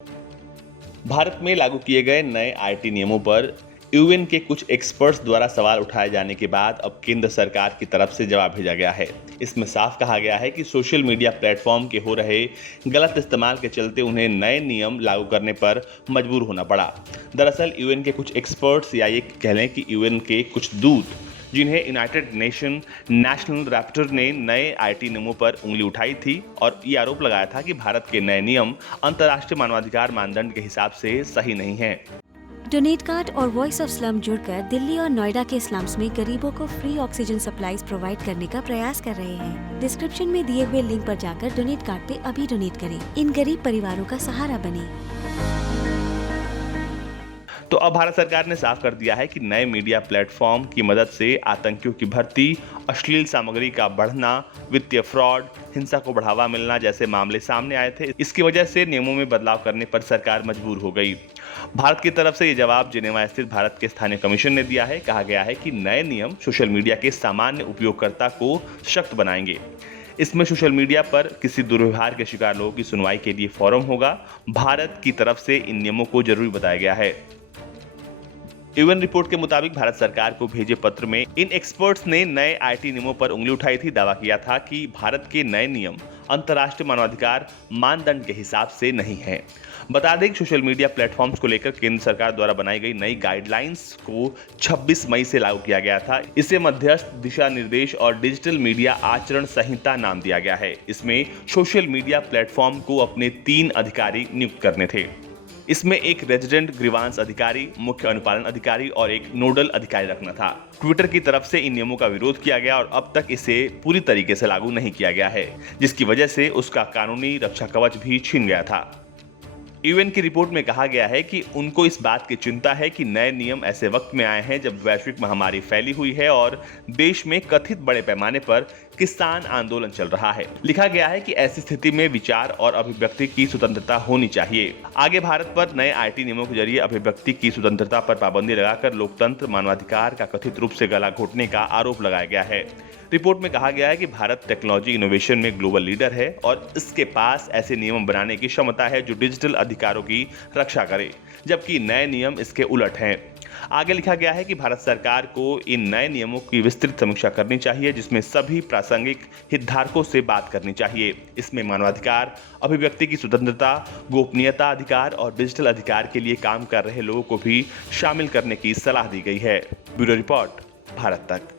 भारत में लागू किए गए नए आईटी नियमों पर यूएन के कुछ एक्सपर्ट्स द्वारा सवाल उठाए जाने के बाद अब केंद्र सरकार की तरफ से जवाब भेजा गया है। इसमें साफ कहा गया है कि सोशल मीडिया प्लेटफॉर्म के हो रहे गलत इस्तेमाल के चलते उन्हें नए नियम लागू करने पर मजबूर होना पड़ा। दरअसल यूएन के कुछ एक्सपर्ट्स या ये कह लें कि यूएन के कुछ दूत जिन्हें यूनाइटेड नेशन नेशनल रैप्टर ने नए आईटी नियमों पर उंगली उठाई थी और ये आरोप लगाया था कि भारत के नए नियम अंतर्राष्ट्रीय मानवाधिकार मानदंड के हिसाब से सही नहीं हैं। डोनेट कार्ड और वॉइस ऑफ स्लम जुड़कर दिल्ली और नोएडा के स्लम्स में गरीबों को फ्री ऑक्सीजन सप्लाईज प्रोवाइड करने का प्रयास कर रहे हैं। डिस्क्रिप्शन में दिए हुए लिंक पर जाकर डोनेट कार्ड पे अभी डोनेट करें। इन गरीब परिवारों का सहारा बने। तो अब भारत सरकार ने साफ कर दिया है कि नए मीडिया प्लेटफॉर्म की मदद से आतंकियों की भर्ती, अश्लील सामग्री का बढ़ना, वित्तीय फ्रॉड, हिंसा को बढ़ावा मिलना जैसे मामले सामने आए थे। इसकी वजह से नियमों में बदलाव करने पर सरकार मजबूर हो गई। भारत की तरफ से ये जवाब जिनेवा स्थित भारत के स्थानीय कमीशन ने दिया है। कहा गया है कि नए नियम सोशल मीडिया के सामान्य उपयोगकर्ता को सख्त बनाएंगे। इसमें सोशल मीडिया पर किसी दुर्व्यवहार के शिकार लोगों की सुनवाई के लिए फोरम होगा। भारत की तरफ से इन नियमों को जरूरी बताया गया है। यूएन रिपोर्ट के मुताबिक भारत सरकार को भेजे पत्र में इन एक्सपर्ट्स ने नए आईटी नियमों पर उंगली उठाई थी। दावा किया था कि भारत के नए नियम अंतर्राष्ट्रीय मानवाधिकार मानदंड के हिसाब से नहीं है। बता दें कि सोशल मीडिया प्लेटफॉर्म्स को लेकर केंद्र सरकार द्वारा बनाई गई नई गाइडलाइंस को 26 मई से लागू किया गया था। इसे मध्यस्थ दिशा निर्देश और डिजिटल मीडिया आचरण संहिता नाम दिया गया है। इसमें सोशल मीडिया प्लेटफॉर्म को अपने 3 अधिकारी नियुक्त करने थे। इसमें एक रेजिडेंट ग्रीवांस अधिकारी, मुख्य अनुपालन अधिकारी और एक नोडल अधिकारी रखना था। ट्विटर की तरफ से इन नियमों का विरोध किया गया और अब तक इसे पूरी तरीके से लागू नहीं किया गया है, जिसकी वजह से उसका कानूनी रक्षा कवच भी छीन गया था। यूएन की रिपोर्ट में कहा गया है कि उनको इस बात की चिंता है कि नए नियम ऐसे वक्त में आए हैं जब वैश्विक महामारी फैली हुई है और देश में कथित बड़े पैमाने पर किसान आंदोलन चल रहा है। लिखा गया है कि ऐसी स्थिति में विचार और अभिव्यक्ति की स्वतंत्रता होनी चाहिए। आगे भारत पर नए आईटी नियमों के जरिए अभिव्यक्ति की स्वतंत्रता पर पाबंदी लगाकर लोकतंत्र, मानवाधिकार का कथित रूप से गला घोटने का आरोप लगाया गया है। रिपोर्ट में कहा गया है कि भारत टेक्नोलॉजी इनोवेशन में ग्लोबल लीडर है और इसके पास ऐसे नियम बनाने की क्षमता है जो डिजिटल अधिकारों की रक्षा करे, जबकि नए नियम इसके उलट हैं। आगे लिखा गया है कि भारत सरकार को इन नए नियमों की विस्तृत समीक्षा करनी चाहिए, जिसमें सभी प्रासंगिक हितधारकों से बात करनी चाहिए। इसमें मानवाधिकार, अभिव्यक्ति की स्वतंत्रता, गोपनीयता अधिकार और डिजिटल अधिकार के लिए काम कर रहे लोगों को भी शामिल करने की सलाह दी गई है। ब्यूरो रिपोर्ट, भारत तक।